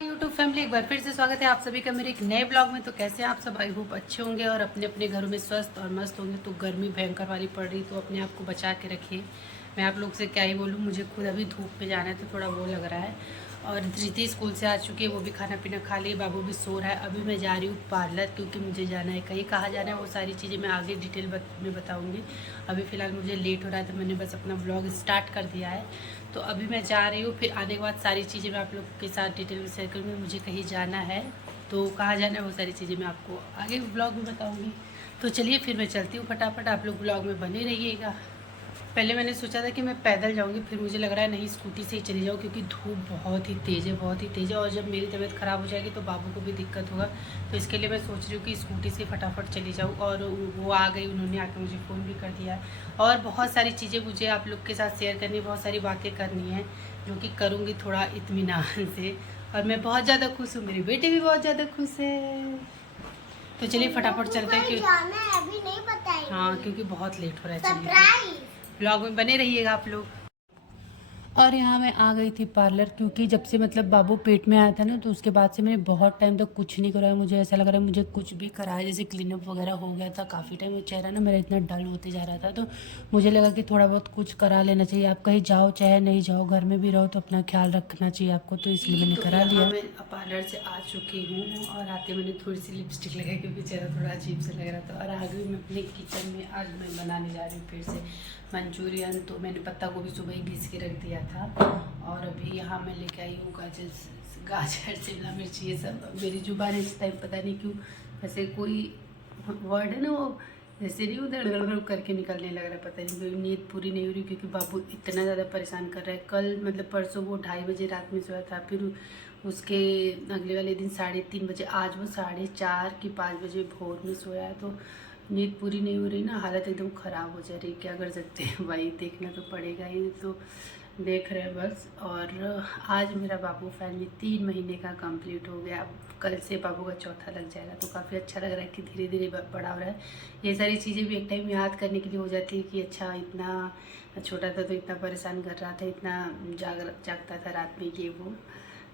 YouTube family एक बार फिर से स्वागत है आप सभी का मेरे एक नए ब्लॉग में। तो कैसे हैं आप सब? आई होप अच्छे होंगे और अपने अपने घरों में स्वस्थ और मस्त होंगे। तो गर्मी भयंकर वाली पड़ रही, तो अपने आप को बचा के रखिए। मैं आप लोग से क्या ही बोलूँ, मुझे खुद अभी धूप पे जाना है तो थोड़ा वो लग रहा है। और धृति स्कूल से आ चुकी है, वो भी खाना पीना खा ली, बाबू भी सो रहा है। अभी मैं जा रही हूँ पार्लर, क्योंकि मुझे जाना है। कहीं कहाँ जाना है वो सारी चीज़ें मैं आगे डिटेल में बताऊँगी। अभी फ़िलहाल मुझे लेट हो रहा है तो मैंने बस अपना ब्लॉग स्टार्ट कर दिया है। तो अभी मैं जा रही हूँ, फिर आने के बाद सारी चीज़ें मैं आप लोग के साथ डिटेल में शेयर करूँगी। मुझे कहीं जाना है तो कहाँ जाना है वो सारी चीज़ें मैं आपको आगे ब्लॉग में बताऊँगी। तो चलिए फिर मैं चलती हूँ फटाफट, आप लोग ब्लॉग में बने रहिएगा। पहले मैंने सोचा था कि मैं पैदल जाऊंगी, फिर मुझे लग रहा है नहीं, स्कूटी से ही चली जाऊँ, क्योंकि धूप बहुत ही तेज़ है, बहुत ही तेज़ है। और जब मेरी तबीयत ख़राब हो जाएगी तो बाबू को भी दिक्कत होगा। तो इसके लिए मैं सोच रही हूँ कि स्कूटी से फटाफट चली जाऊँ। और वो आ गई, उन्होंने आके मुझे फ़ोन भी कर दिया है। और बहुत सारी चीज़ें मुझे आप लोग के साथ शेयर करनी, बहुत सारी बातें करनी है, जो कि करूँगी थोड़ा इत्मीनान से। और मैं बहुत ज़्यादा खुश हूँ, मेरी बेटी भी बहुत ज़्यादा खुश है। तो चलिए फटाफट चलते हैं, अभी नहीं बताएंगे। हाँ, क्योंकि बहुत लेट हो रहा है। चलिए ब्लॉग में बने रहिएगा आप लोग। और यहाँ मैं आ गई थी पार्लर, क्योंकि जब से मतलब बाबू पेट में आया था ना, तो उसके बाद से मैंने बहुत टाइम तक कुछ नहीं कराया। मुझे ऐसा लग रहा है मुझे कुछ भी कराया, जैसे क्लीनअप वगैरह हो गया था काफ़ी टाइम। चेहरा ना मेरा इतना डल होते जा रहा था, तो मुझे लगा कि थोड़ा बहुत कुछ करा लेना चाहिए। आप कहीं जाओ चाहे नहीं जाओ, घर में भी रहो तो अपना ख्याल रखना चाहिए आपको, तो इसलिए मैंने करा लिया। मैं पार्लर से आ चुकी हूँ और आते मैंने थोड़ी सी लिपस्टिक लगाई, क्योंकि चेहरा थोड़ा अजीब से लग रहा था। और आ गई मैं अपने किचन में। आज मैं बनाने जा रही हूँ फिर से मंचूरियन। तो मैंने पत्ता गोभी सुबह ही घिस के रख दिया था। और अभी यहाँ मैं लेके आई हूँ गाजर शिमला मिर्च, ये सब। मेरी जुबान इस टाइम पता नहीं क्यों ऐसे कोई वर्ड है ना, वो जैसे नहीं उधर करके निकलने लग रहा है। पता नहीं क्यों नींद पूरी नहीं हो रही, क्योंकि बाबू इतना ज़्यादा परेशान कर रहा है। कल मतलब परसों वो 2:30 बजे रात में सोया था, फिर उसके अगले वाले दिन 3:30 बजे, आज वो 4:30 कि 5 बजे भोर में सोया है। तो नींद पूरी नहीं हो रही ना, हालत एकदम ख़राब हो जा रही। क्या कर सकते हैं भाई, देखना तो पड़ेगा ही। तो देख रहे हैं बस। और आज मेरा बाबू फाइनली 3 महीने का कंप्लीट हो गया। अब कल से बाबू का चौथा लग जाएगा, तो काफ़ी अच्छा लग रहा है कि धीरे धीरे बड़ा हो रहा है। ये सारी चीज़ें भी एक टाइम याद करने के लिए हो जाती है कि अच्छा, इतना छोटा था तो इतना परेशान कर रहा था, इतना जागता था रात में,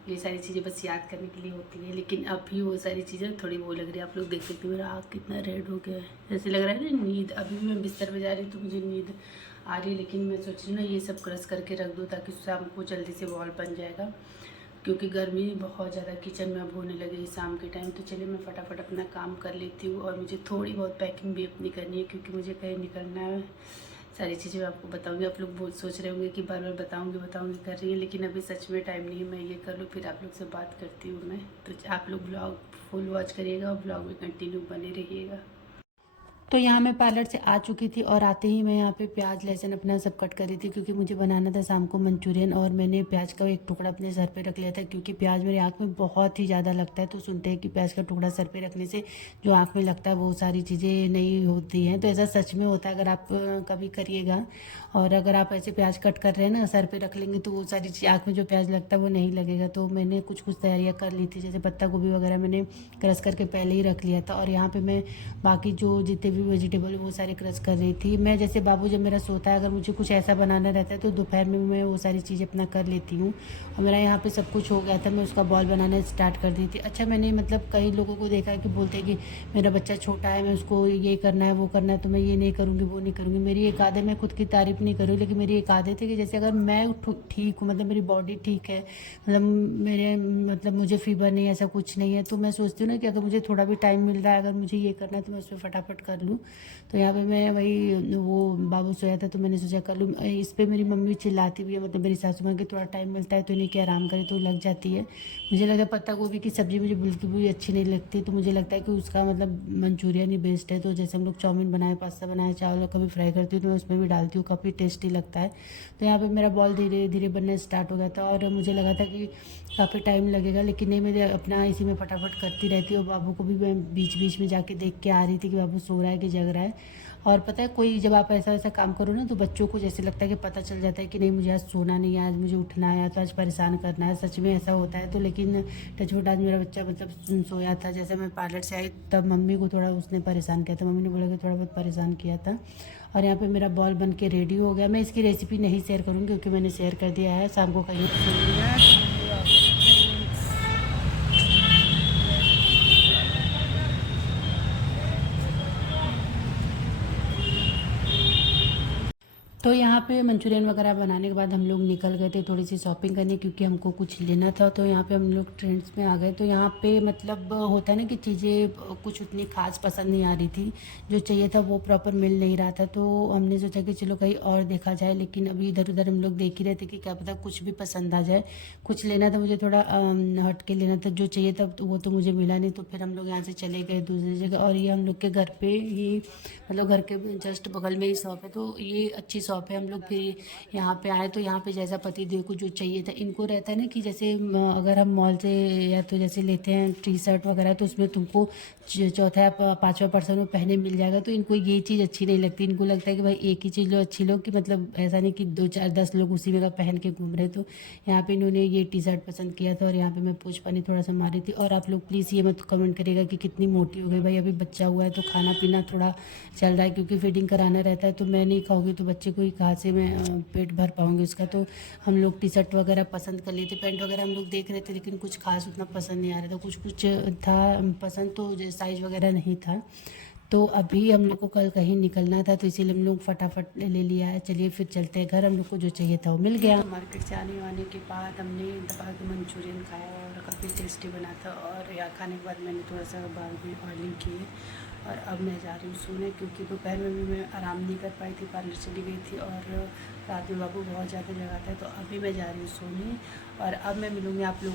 ये सारी चीज़ें बस याद करने के लिए होती है। लेकिन अब भी वो सारी चीज़ें थोड़ी वो लग रही है। आप लोग देख सकते हो मेरा आँख कितना रेड हो गया है, जैसे लग रहा है ना नींद। अभी भी मैं बिस्तर पे जा रही हूँ तो मुझे नींद आ रही है, लेकिन मैं सोच रही हूँ ना ये सब क्रश करके रख दूँ, ताकि शाम को जल्दी से बॉल बन जाएगा। क्योंकि गर्मी बहुत ज़्यादा किचन में अब होने लगी शाम के टाइम। तो चलिए मैं फटाफट अपना काम कर लेती हूँ। और मुझे थोड़ी बहुत पैकिंग भी अपनी करनी है, क्योंकि मुझे कहीं निकलना है। सारी चीज़ें मैं आपको बताऊंगी। आप लोग बहुत सोच रहे होंगे कि बार बार बताऊंगी कर रही है, लेकिन अभी सच में टाइम नहीं है। मैं ये कर लूँ, फिर आप लोग से बात करती हूँ मैं। तो आप लोग ब्लॉग फुल वॉच करिएगा और ब्लॉग में कंटिन्यू बने रहिएगा। तो यहाँ मैं पार्लर से आ चुकी थी, और आते ही मैं यहाँ पे प्याज लहसुन अपना सब कट कर रही थी, क्योंकि मुझे बनाना था शाम को मंचूरियन। और मैंने प्याज का एक टुकड़ा अपने सर पे रख लिया था, क्योंकि प्याज मेरी आँख में बहुत ही ज़्यादा लगता है। तो सुनते हैं कि प्याज का टुकड़ा सर पे रखने से जो आँख में लगता है वो सारी चीज़ें नहीं होती हैं। तो ऐसा सच में होता है, अगर आप कभी करिएगा। और अगर आप ऐसे प्याज कट कर रहे हैं ना, सर पे रख लेंगे तो वो सारी चीज़ आँख में जो प्याज लगता है वो नहीं लगेगा। तो मैंने कुछ कुछ तैयारियाँ कर ली थी, जैसे पत्ता गोभी वगैरह मैंने क्रश करके पहले ही रख लिया था। और यहाँ पे मैं बाकी जो जितने भी वेजिटेबल वो सारे क्रश कर रही थी। मैं जैसे बाबू जब मेरा सोता है, अगर मुझे कुछ ऐसा बनाना रहता है तो दोपहर में मैं वो सारी चीज़ें अपना कर लेती हूँ। और मेरा यहाँ पे सब कुछ हो गया था, मैं उसका बॉल बनाना स्टार्ट कर दी थी। अच्छा, मैंने मतलब कई लोगों को देखा है कि बोलते हैं कि मेरा बच्चा छोटा है, मैं उसको ये करना है वो करना है, तो मैं ये नहीं करूँगी वो नहीं करूँगी। मेरी एक आदत, मैं खुद की तारीफ़ नहीं करूँ, लेकिन मेरी एक आदत है कि जैसे अगर मैं ठीक हूँ, मतलब मेरी बॉडी ठीक है, मतलब मेरे मतलब मुझे फीवर नहीं है, ऐसा कुछ नहीं है, तो मैं सोचती हूँ ना कि अगर मुझे थोड़ा भी टाइम मिल रहा है, अगर मुझे ये करना है तो मैं उसमें फटाफट कर लूँ। तो यहाँ पे मैं वही, वो बाबू सोया था तो मैंने सोचा कर लूँ। इस पर मेरी मम्मी चिल्लाती भी है, मतलब मेरी सासू माँ की, थोड़ा टाइम मिलता है तो इन्हें क्या आराम करे तो लग जाती है। मुझे लगता है पत्ता गोभी की सब्ज़ी मुझे बिल्कुल भी अच्छी नहीं लगती, तो मुझे लगता है कि उसका मतलब मंचूरियन ही बेस्ट है। तो जैसे हम लोग चाउमीन बनाए, पास्ता बनाए, चावल कभी फ्राई करती हूँ तो मैं उसमें भी डालती हूँ, काफ़ी टेस्टी लगता है। तो यहाँ पर मेरा बॉल धीरे धीरे बनना स्टार्ट हो गया था, और मुझे लगा था कि काफ़ी टाइम लगेगा, लेकिन नहीं, मैं अपना इसी में फटाफट करती रहती हूँ। बाबू को भी मैं बीच बीच में जाके देख के आ रही थी कि बाबू सो रहा है कि जग रहा है। और पता है, कोई जब आप ऐसा ऐसा काम करो ना, तो बच्चों को जैसे लगता है कि पता चल जाता है कि नहीं, मुझे आज सोना नहीं है, आज मुझे उठना है, तो आज परेशान करना है। सच में ऐसा होता है। तो लेकिन टचवुड आज मेरा बच्चा मतलब सोया था। जैसे मैं पार्लर से आई तब मम्मी को थोड़ा उसने परेशान किया था, मम्मी ने बोला कि थोड़ा बहुत परेशान किया था। और यहाँ पे मेरा बॉल बन के रेडी हो गया। मैं इसकी रेसिपी नहीं शेयर करूँगी, क्योंकि मैंने शेयर कर दिया है शाम को कहीं। पे मंचूरियन वगैरह बनाने के बाद हम लोग निकल गए थे थोड़ी सी शॉपिंग करने, क्योंकि हमको कुछ लेना था। तो यहाँ पे हम लोग ट्रेंड्स में आ गए। तो यहाँ पे मतलब होता है ना कि चीज़ें कुछ उतनी खास पसंद नहीं आ रही थी, जो चाहिए था वो प्रॉपर मिल नहीं रहा था। तो हमने सोचा कि चलो कहीं और देखा जाए, लेकिन अभी इधर उधर हम लोग देख ही रहे थे कि क्या पता कुछ भी पसंद आ जाए। कुछ लेना था मुझे, थोड़ा हट के लेना था, जो चाहिए था तो वो तो मुझे मिला नहीं। तो फिर हम लोग यहाँ से चले गए दूसरी जगह। और ये हम लोग के घर पे ही, मतलब घर के जस्ट बगल में ही शॉप है, तो ये अच्छी शॉप है। हम लोग फिर यहाँ पे आए, तो यहाँ पे जैसा पतिदेव को जो चाहिए था, इनको रहता है ना कि जैसे अगर हम मॉल से या तो जैसे लेते हैं टी शर्ट वगैरह, तो उसमें तुमको चौथा या पाँचवा पर्सन में पहने मिल जाएगा। तो इनको ये चीज़ अच्छी नहीं लगती। इनको लगता है कि भाई एक ही चीज़ लो, अच्छी लो, कि मतलब ऐसा नहीं कि 2 4 10 लोग उसी में का पहन के घूम रहे। तो यहाँ पे इन्होंने ये टी शर्ट पसंद किया था, और यहाँ पे मैं पूछ पानी थोड़ा सा मारी थी। और आप लोग प्लीज़ ये मत कमेंट करिएगा कि कितनी मोटी हो गई। भाई अभी बच्चा हुआ है तो खाना पीना थोड़ा चल रहा है, क्योंकि फीडिंग कराना रहता है। तो मैं नहीं खाऊंगी तो बच्चे को ही कहाँ से मैं पेट भर पाऊंगी उसका। तो हम लोग टी शर्ट वगैरह पसंद कर लिए थे, पैंट वगैरह हम लोग देख रहे थे, लेकिन कुछ खास उतना पसंद नहीं आ रहा था। कुछ कुछ था पसंद, तो साइज़ वगैरह नहीं था। तो अभी हम लोग को कल कहीं निकलना था, तो इसीलिए हम लोग फटाफट ले लिया है। चलिए फिर चलते हैं घर, हम लोग को जो चाहिए था वो मिल गया। तो मार्केट से आने के बाद हमने दबा के मंचूरियन खाया, और काफ़ी टेस्टी बना था। और यहाँ खाने के बाद मैंने थोड़ा सा बाल भी ऑयलिंग किए, और अब मैं जा रही हूँ सोने, क्योंकि दोपहर में भी मैं आराम नहीं कर पाई थी, पार्लर चली गई थी, और रात में बाबू बहुत ज़्यादा जगाता है। तो अभी मैं जा रही हूँ सोने, और अब मैं मिलूँगी आप लोग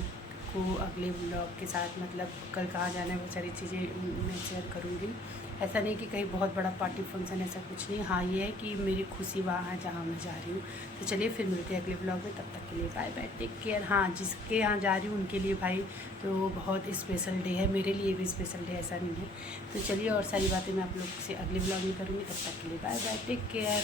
को अगले ब्लॉग के साथ। मतलब कल कहाँ जाना है वो सारी चीज़ें मैं शेयर करूँगी। ऐसा नहीं कि कहीं बहुत बड़ा पार्टी फंक्शन, ऐसा कुछ नहीं। हाँ ये है कि मेरी खुशी वहाँ है जहाँ मैं जा रही हूँ। तो चलिए फिर मिलते हैं अगले ब्लॉग में, तब तक के लिए बाय बाय, टेक केयर। हाँ, जिसके यहाँ जा रही हूँ उनके लिए भाई तो बहुत स्पेशल डे है, मेरे लिए भी स्पेशल डे, ऐसा नहीं है। तो चलिए और सारी बातें मैं आप लोग से अगले ब्लॉग में करूँगी। तब तक के लिए बाय बाय, टेक केयर।